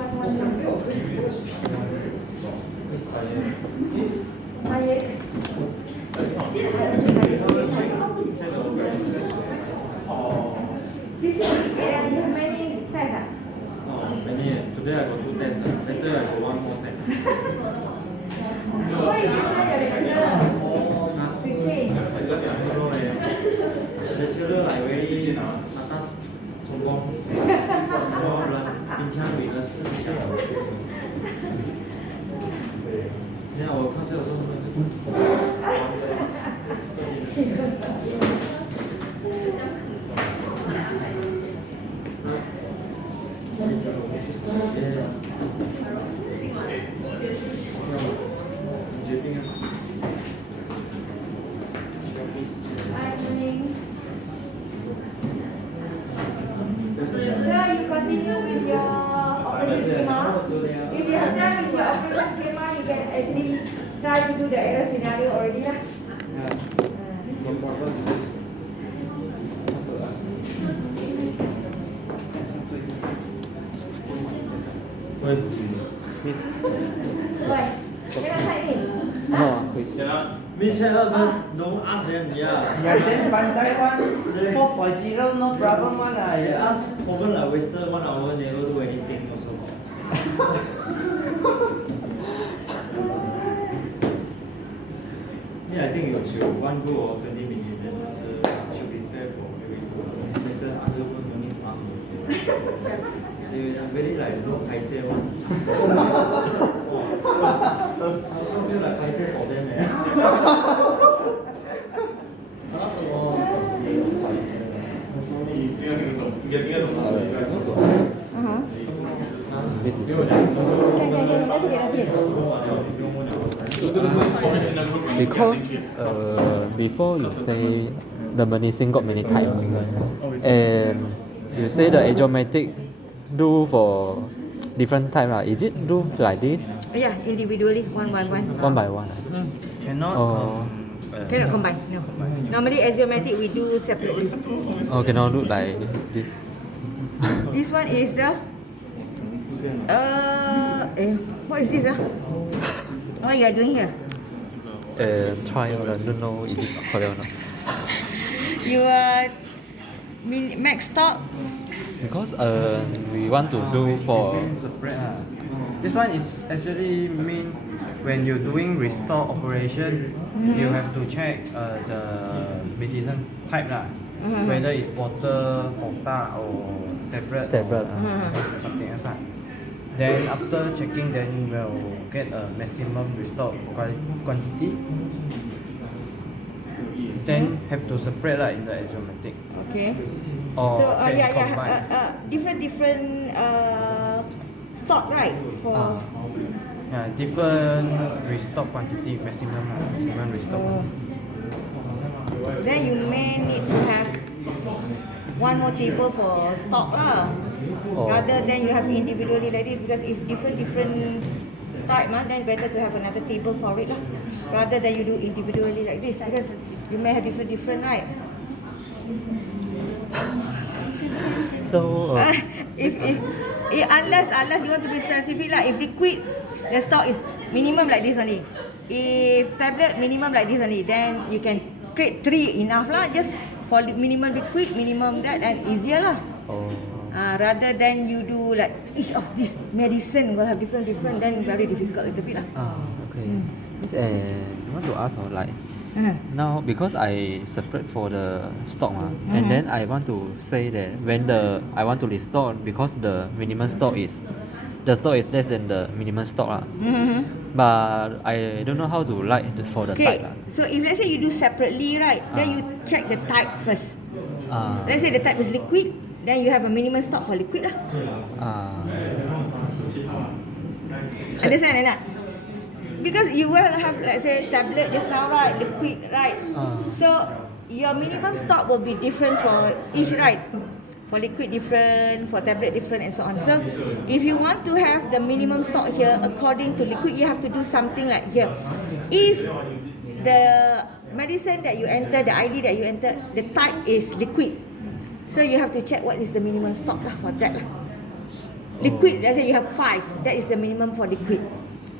This is many tests. Many. Today I got 2 tests. Later I got 1 more test. Why is it The children like very atas, sombong, bincang with us. Yeah, 我考试有时候continue with your operation schema. If you have done with your operation schema, you can actually try to do the error scenario already lah. no problem. Why? Cannot sign in? No, Michelle first, don't ask them, yeah. Then pandai one 4.0 no problem one They ask problem like wasted 1 hour, never do anything also. Yeah, I think you should 1 go or 20 minutes, then after should be fair for everyone. Later other one don't need to ask me. They are very like no paiseh one. I also feel like paiseh for them. because before you say the medicine got many types, and you say the Ajomatic do for different type, right? Is it do like this? Yeah, individually, one by one. One by one. Cannot Cannot combine. No. Normally, Asiomatic we do separately. Oh, cannot do like this. This one is the what is this? What you are doing here? Trial, I don't know, is it correct or not? You are max stock. Because we want to do for separate. This one is actually mean when you're doing restore operation, you have to check the medicine type lah. Whether it's water, otak or tablet. Tablet, or something else lah. Then after checking, then we'll get a maximum restore quantity. Then have to separate lah in the Ajomatic. Okay. Or So can combine. different stock, right? For Yeah, different restock quantity maximum lah. Maximum restock. then you may need to have one more table for stock lah. Rather than you have individually like this, because if different type, then better to have another table for it lah. Rather than you do individually like this, because you may have different, right? so if unless you want to be specific lah, if liquid, the stock is minimum like this only. If tablet, minimum like this only. Then you can create 3 enough lah. Just for minimum liquid, minimum that, and easier lah. Rather than you do like each of this medicine will have different, then very difficult a little bit lah. okay. And I want to ask like now because I separate for the stock and then I want to say that when I want to restore, because the minimum stock is less than the minimum stock but I don't know how to write for the type So if let's say you do separately, right, then you check the type first. Let's say the type is liquid, then you have a minimum stock for liquid lah. Understand or not? Because you will have, let's say, tablet just now, right? Liquid, right? So your minimum stock will be different for each, right? For liquid different, for tablet different, and so on. So if you want to have the minimum stock here according to liquid, you have to do something like here. If the medicine that you enter, the ID that you enter, the type is liquid, so you have to check what is the minimum stock lah for that lah. Liquid, let's say you have 5, that is the minimum for liquid.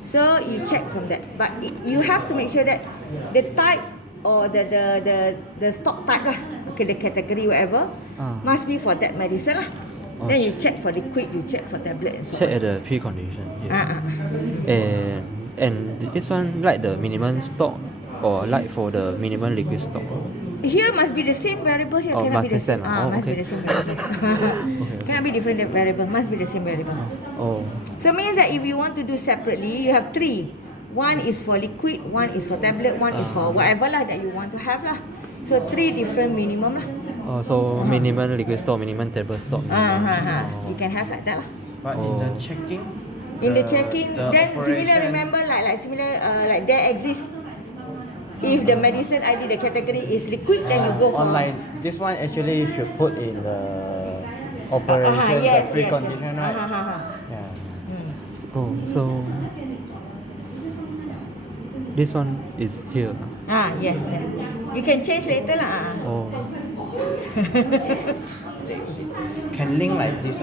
So you check from that. But you have to make sure that the type or the stock type lah, okay, the category whatever, must be for that medicine lah. Then you check for liquid, you check for tablet and so Check on. at the precondition. Yeah. And this one like the minimum stock or like for the minimum liquid stock? Here must be the same variable here. Oh, Cannot must be the be same. same. Oh, Must be okay. the same variable. Cannot be different variable. Must be the same variable. Oh. So means that if you want to do separately, you have 3. One is for liquid, one is for tablet, one is for whatever lah that you want to have lah. So 3 different minimum lah. Oh, so minimum liquid stock, minimum tablet stock. You can have like that lah. But in the checking, In the checking, the then similar, operation- remember like similar, like there exists. If the medicine ID, the category is liquid, then you go for online. This one actually should put in the operation, yes, the precondition, right? Yeah. Oh, so this one is here. Yes. You can change later lah. Oh. Can link like this.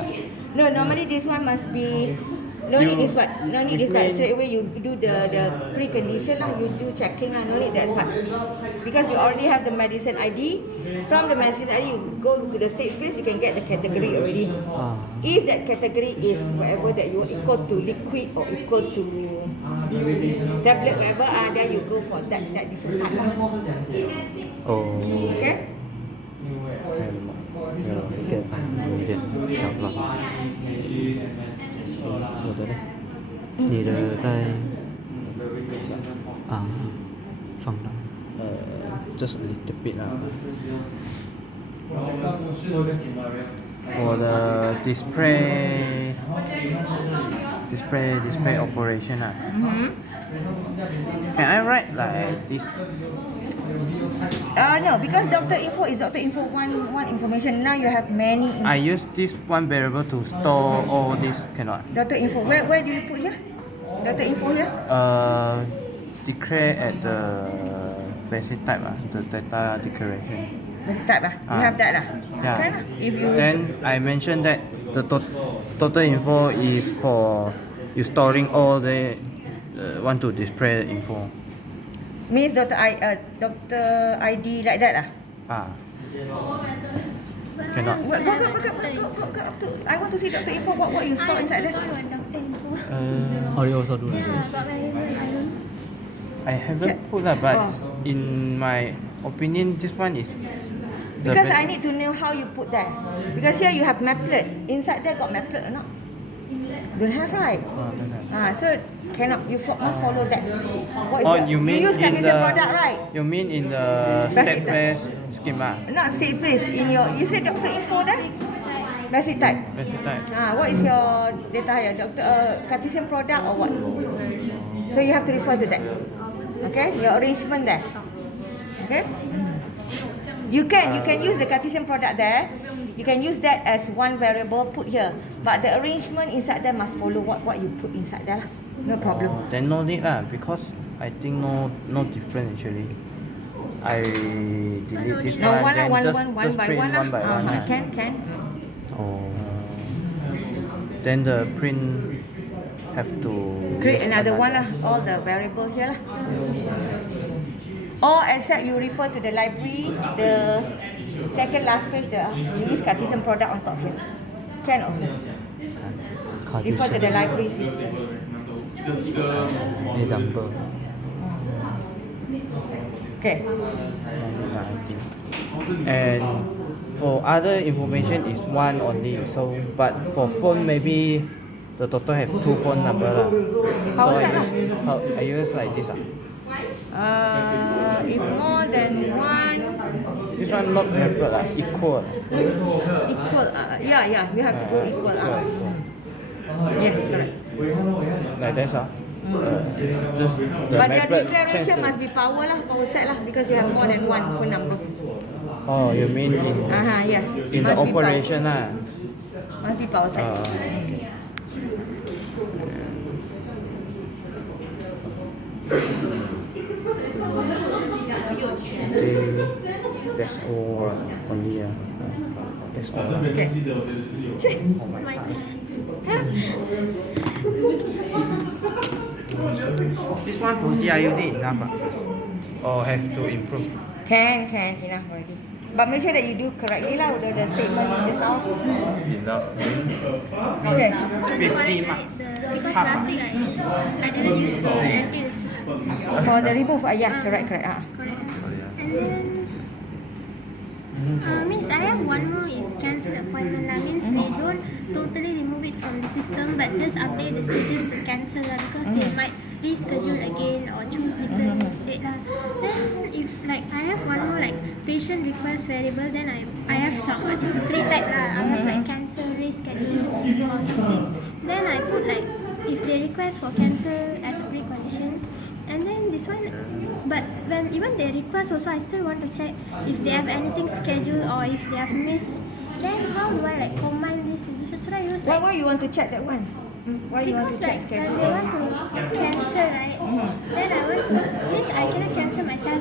No, normally this one must be. No need this one. No need this part. Straight away you do the precondition lah. You do checking lah. No need that part. Because you already have the medicine ID. From the medicine ID, you go to the state space. You can get the category already. If that category is whatever that you equal to liquid or equal to tablet, whatever, then you go for that different type lah. Oh. Okay. 小了。我的嘞？你的在放大。just a little bit 我的 display operation Can I write like this? No, because doctor info is doctor info one information. Now you have many. I use this one variable to store all this. Cannot. Doctor info. Where do you put here? Doctor info here. Declare at the basic type the data declaration. Basic type lah. You have that lah. Yeah. Can lah. If you. Then I mentioned that the total info is for you storing all the want to display info. Means doctor ID like that lah. Cannot. Go up to. I want to see doctor info. What you store inside there? How do you also do like this? But variable I don't. I haven't put that, but Oh. in my opinion, this one is. the Because best. I need to know how you put that. Because here you have maplet. Inside there got maplet or not? Don't have, right? Don't have. So cannot. You must follow that. What is Oh, that? you mean use in Cartesian the product, right? You mean in the Basic step-based scheme Not state place in your. You said doctor info there. Basic type. Basic type. What is your data here? Doctor Cartesian product or what? So you have to refer to that. Okay, your arrangement there. Okay. You can use the Cartesian product there. You can use that as one variable put here. But the arrangement inside there must follow what you put inside there lah. No problem. Then no need because I think no difference actually. I delete this No, one, one then one just by print one one by one. Can. Oh. Then the print have to Create use another one lah. All the variables here lah. Or except you refer to the library, the second last page, you use Cartesian product on top here. Can also. Refer to the library system. Example. Okay. And for other information is one only. So but for phone maybe the total have 2 phone number lah. How So is that I use like this If more than one This one not separate equal. equal, yeah, you have to go equal. Yes, correct. Like that just the But method your declaration change must be power set lah, because you have more than one phone number. Oh, you mean in Yeah. in the Must be operation Must be power set. That's all only. That's all. Okay. Oh my God. This one for CIUD enough, or have to improve? Can enough already. But make sure that you do correctly lah the statement just now. Enough. Okay. 50 marks. Because last week I didn't use the anti-restriction. For the remove, yeah, correct. Correct. And then means I have one more is cancel appointment. That means we don't totally remove it from the system, but just update the status to cancel because they might reschedule again or choose different date lah. Then if like I have one more like patient request variable, then I have some it's a free type lah. I have like cancel, reschedule or something. Then I put like if they request for cancel as a precondition. And then this one, but when even they request also, I still want to check if they have anything scheduled or if they have missed. Then how do I like combine this? Should I use like? Why you want to check that one? Why you want to check Because schedule? they want to cancel, right? Then I want means I cannot cancel myself.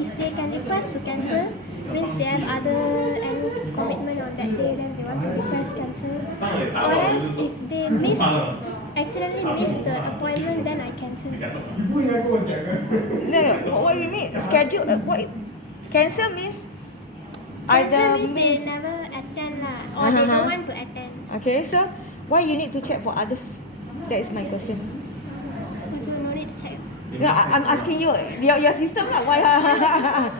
If they can request to cancel, means they have any commitment on that day, then they want to request cancel. Or else if they accidentally missed the appointment, then I cancel. No. What you mean? Schedule? What? Cancel means Cancel means either they never attend lah, or they don't want to attend. Okay, so why you need to check for others? That is my question. No need to check. No, I'm asking you. Your system lah. Why? Like,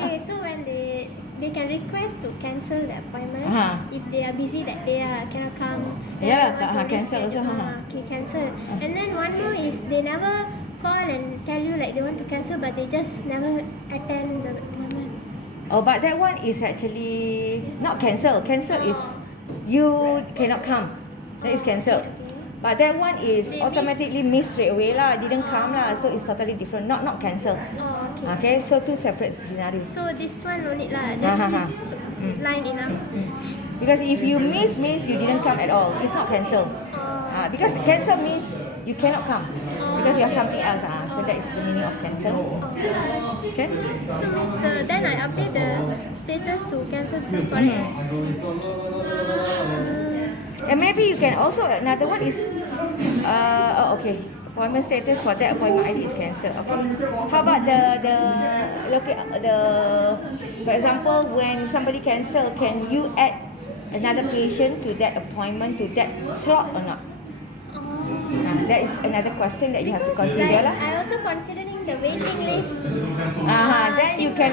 okay, so when they can request to cancel the appointment if they are busy that day cannot come. Yeah, they want to cancel also, reschedule, okay, cancel. And then one more is they never call and tell you like they want to cancel, but they just never attend the appointment. Oh, but that one is actually not cancel. Cancel is you cannot come. That is cancel. But that one is They automatically missed straight away lah. Didn't come lah. So it's totally different. Not cancel. Oh, okay. Okay, so two separate scenarios. So this one no need lah. Just this line enough. Because if you miss means you didn't come at all. It's not cancel. Because cancel means you cannot come because you have something else. So that is the meaning of cancel. Okay. So means then I update the status to cancel so correct. And maybe you can also another one is okay, appointment status for that appointment ID is cancelled. Okay. How about the for example when somebody cancel, can you add another patient to that appointment to that slot or not? That is another question that you have to consider lah. I also considering the waiting list. Then you can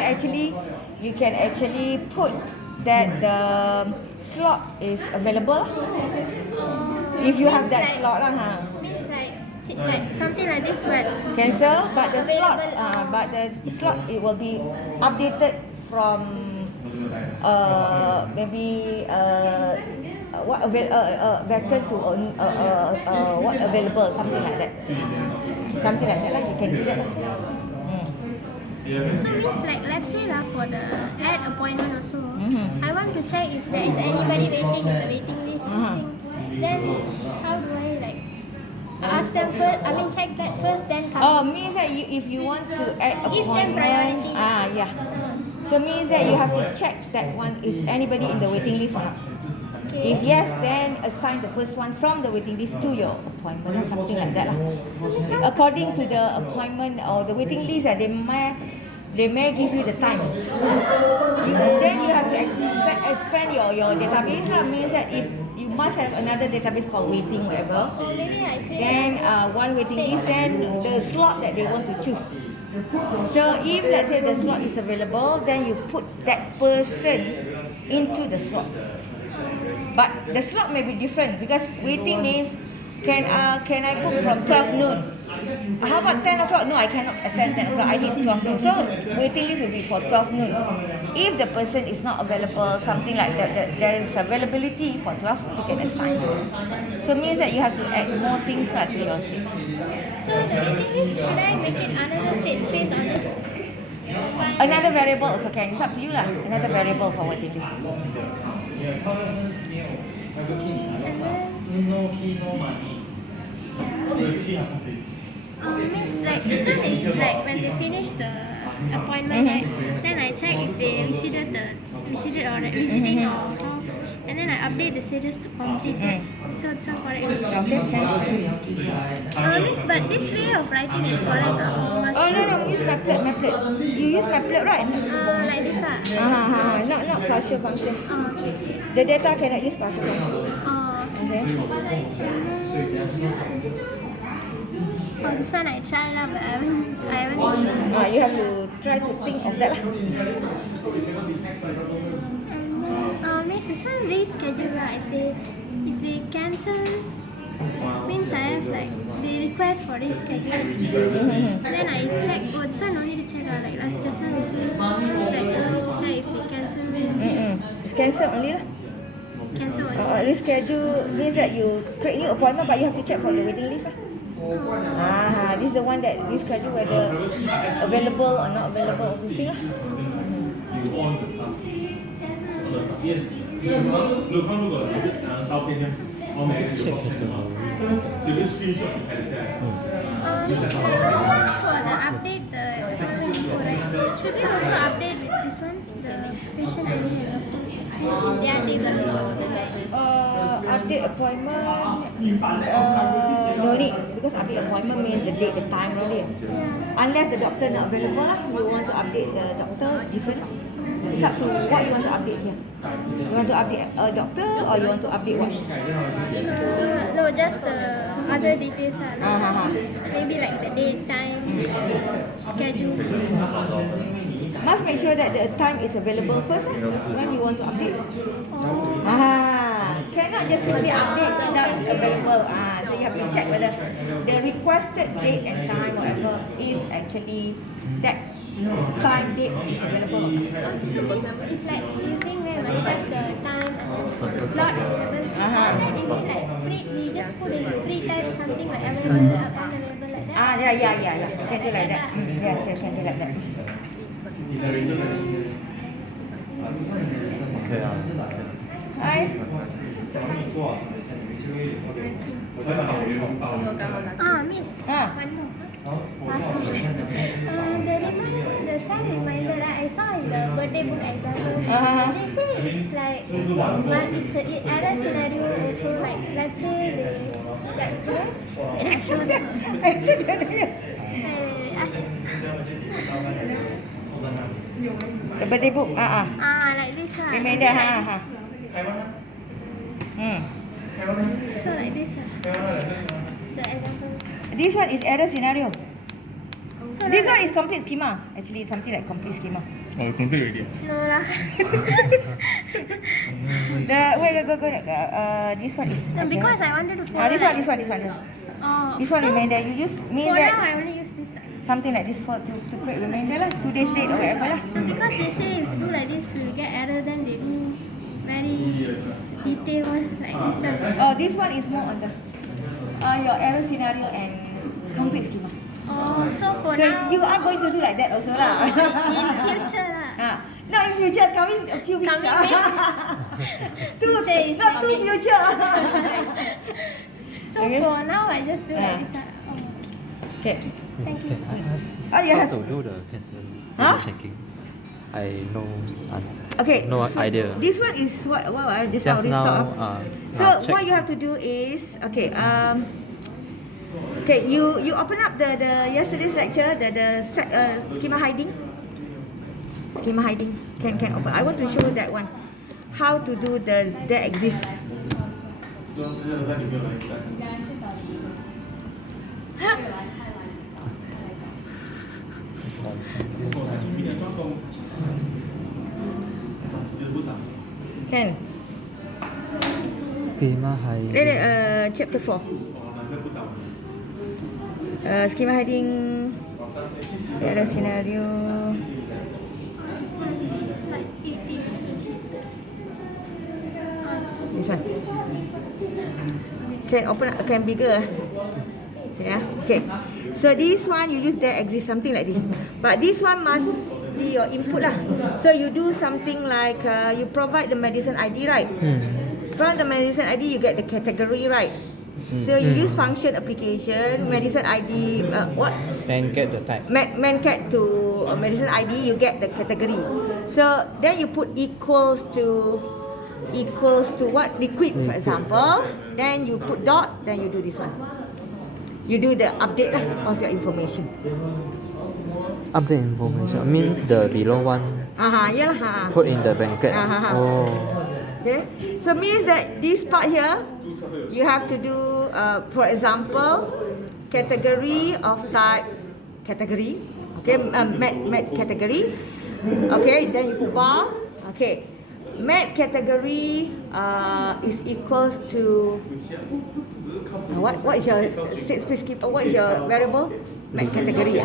actually put that the slot is available. If you have that slot lah. Means like something like this but Cancel, but the slot it will be updated from maybe vacant to what available, something like that lah. You can do that also. so means like let's say lah for the add appointment also, I want to check if there is anybody waiting in the waiting list thing. Then how do I like ask them first? I mean check that first then come. Means that if you want to add Give them appointment, priority. yeah. So means that you have to check that one is anybody in the waiting list or not. Okay. If yes, then assign the first one from the waiting list to your appointment or something like that lah. According to the appointment or the waiting list, they may give you the time. Then you have to expand your database lah. Means that if you must have another database called waiting whatever. Maybe I create Then one waiting list, then the slot that they want to choose. So if let's say the slot is available, then you put that person into the slot. But the slot may be different because waiting means can I book from 12 noon? How about 10 o'clock? No, I cannot attend 10 o'clock. I need 12 noon. So waiting list will be for 12 noon. If the person is not available, something like that there is availability for 12 noon, you can assign. So means that you have to add more things to your state. So the waiting list, should I make it another state space or this? Another variable also can. It's up to you lah. Another variable for waiting list. Means like this one is like when they finish the appointment, right? Then I check if they visited or visiting or how, and and then I update the status to completed. So this one correct. Okay, can. Miss, but this way of writing is correct. Must Oh, no, use my plate. You use my plate, right? like this Not partial function. Okay. The data cannot use partial function. Okay. Oh, this one I tried lah, but I haven't. You have to try to think of that lah. Miss, this one reschedule lah. If they cancel, means I have like they request for reschedule. Then I check. Oh, this one no need to check lah. Like just now we say like no need to check if they cancel. It's cancel only lah. Cancel only. Reschedule means that you create new appointment, but you have to check for the waiting list lah. This is the one that reschedule whether available or not available or something lah. This one for the update the info, right? Should we also update with this one, the patient ID and doctor? Since they are Update appointment, no need, because update appointment means the date, the time only. Unless the doctor not available lah, you want to update the doctor, different lah. It's up to what you want to update here. You want to update a doctor or you want to update what? No, just the other details lah. Maybe like the date, time, schedule. Must make sure that the time is available first lah, when you want to update. Cannot just simply update without available. So you have to check whether the requested date and time, whatever, is actually that time date is available. So if like you saying that must check the time and then the slot available. Then is it like free? We just put in free time something like available like that. Yeah. You can do like that. Yes, you can do like that. Hi. Miss. One more. Last question. The same reminder that I saw in the birthday book example. They say it's like, but it's an error scenario also. Like let's say they accident. The birthday book. Like this Reminder. So like this the example. This one is error scenario. So This one is complete schema. Actually, something like complete schema. Oh, complete already. No lah. Go. This one is. No, because I wanted to follow. This one. This one so reminder. You just means for now that I only use this. something like this for to create reminder lah. Today's date or whatever lah. Because they say if do like this we'll get error, then they do very detailed one like this. Oh, this one is more on the your error scenario and complete schema. So for So now you are going to do like that also lah. in future lah. No, in future coming a few weeks. Coming week. Future is Not too coming. future. So Okay. for now I just do like this. Okay. Thank you. Can I ask You how have to do the cancel checking? I know. Okay. No so idea. This one is what I just Just now now, restart. So check. what you have to do is you open up the yesterday's lecture, the schema hiding. Schema hiding can open. I want to show that one. How to do the there exists. Can. Schema hiding. Chapter 4. Schema hiding. Error scenario. It's like 80. This one. Can open up, can bigger. Yeah. Okay. So this one you use there exists something like this. But this one must be your input lah. So you do something like you provide the medicine ID, right? From the medicine ID you get the category, right? So you use function application medicine ID what? And get the type. Mancat to medicine ID, you get the category. So then you put equals to equals to what? Liquid, for example. Then you put dot, then you do this one. You do the update lah of your information. Update information means the below one Yeah lah. put in the bracket. Oh. Okay. So means that this part here, you have to do, for example, category of type category. Okay, mat category. Okay, then you put bar. Okay, mat category is equals to what is your what is your variable? Mat category.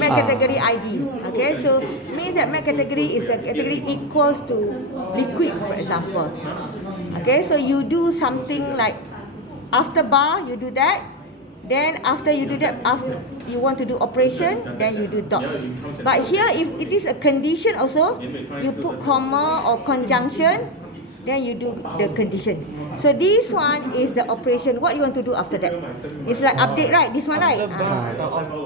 Mat category ID. Okay, so means that mat category is the category equals to liquid, for example. Okay, so you do something like after bar, you do that. Then after you do that, after you want to do operation, then you do dot. But here, if it is a condition also, you put comma or conjunction, then you do the condition. So this one is the operation. What you want to do after that? It's like update, right? This one, right?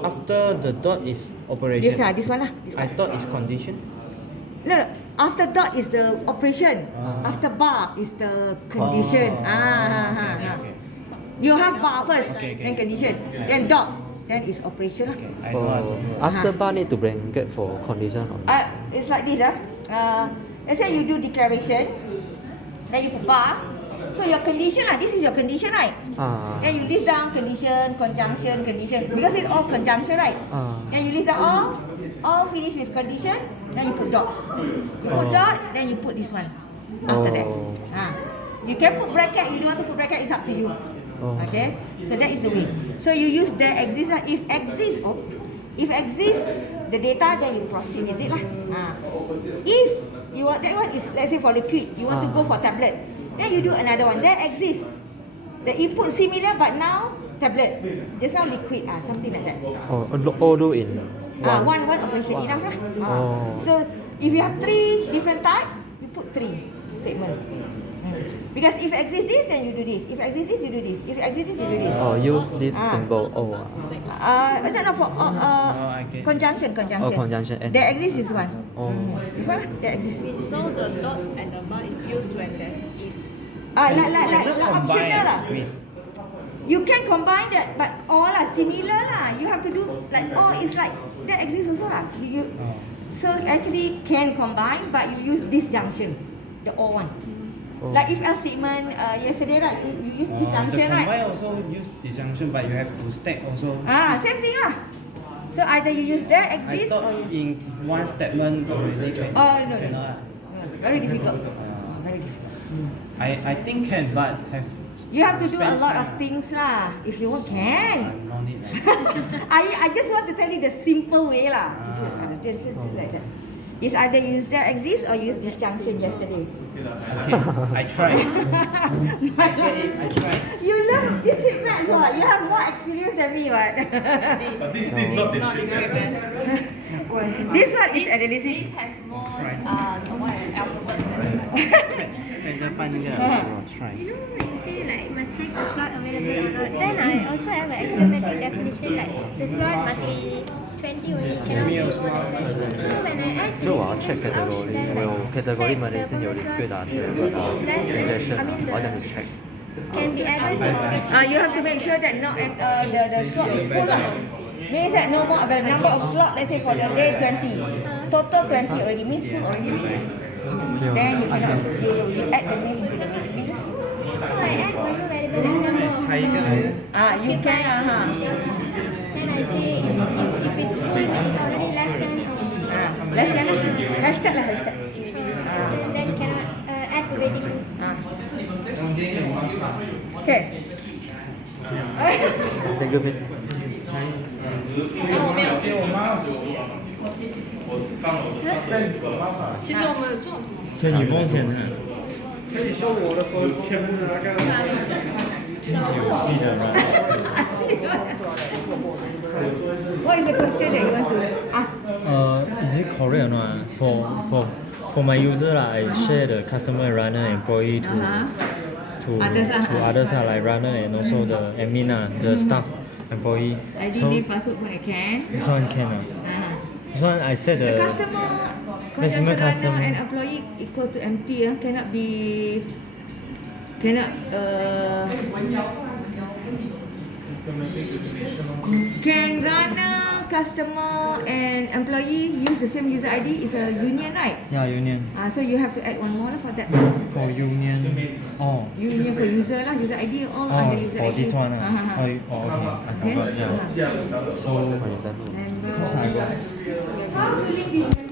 After the dot is operation. This one lah. I thought it's condition. No, after dot is the operation. After bar is the condition. You have bar first, then condition, then dot, then is operation lah. I know how to do. After bar need to bracket for condition. It's like this let's say you do declaration, then you put bar. So your condition lah, this is your condition, right? Then you list down condition, conjunction, condition, because it's all conjunction, right? Then you list down all finish with condition, then you put dot. You put dot, then you put this one after that. You can put bracket, you don't want to put bracket, it's up to you. Okay, so that is the way. So you use there exists. If exists the data, then you proceed with it lah. If you want that one is, let's say for liquid, you want to go for tablet, then you do another one. There exists the input similar, but now tablet. Just now liquid something like that. All do in one operation enough lah. So if you have 3 different type, you put 3 statements. Because if exists this, then you do this. If exists this, you do this. If exists this, you do this. Use this symbol. No, for conjunction. Conjunction. There exists is one. This one, there exists. So the dot and the bar is used when there's if. Like optional lah. You can combine that, but all are similar lah. You have to do like all is like that exists also lah. So actually can combine, but you use this junction, the all one. Like if else statement yesterday, right? You use disjunction, right? Combine also use disjunction, but you have to stack also. Same thing lah. So either you use there I exists thought or in one statement already can. no. Cannot. Very difficult. Very difficult. I think can, but have. You have to do a lot of things lah. If you want, can. No need. I just want to tell you the simple way lah to do it. Just do like that. Is either use there exists or use disjunction yesterday. Okay, I try. I try. You learn discrete maths, what? You have more experience than me, what? But this is not discrete. This one is analysis. This has more alphabet. Try. You know, you say like must check the slot available or not. Then I also have an axiomatic definition like the slot must be 20 only, cannot be more than that. So when I add So I'll check category. Well, category 咪你先有liquid injection 我陣要 check. can be added. You have to make sure that not the slot is full lah. Means that no more available. Number of slot, let's say for the day 20. Total 20 already, means full already. Then you cannot, you add the name to the next means. So I add one more variable and number of. You can Then I say if it's full, it's already less than. less than hashtag lah hashtag. Then cannot add the weddings. Okay. Thank you, miss. 其实我们有这种所以你风险呢？What is the question that you want to ask? Is it correct or not? For my user lah, I share the customer, runner, employee to others like runner and also the admin the staff employee. ID So name password pun I can. this one can Uh-huh. This one I set The the. Consumer runner customer. and employee equal to empty. Cannot be. Cannot. Can runner, customer, and employee use the same user ID? Is a union, right? Yeah, union. So you have to add one more for that. For union. Oh. Union for user lah, user ID all Oh, under user for ID. this one. Uh-huh. Okay. I forgot. Yeah. So, And, For example. because I got how to link this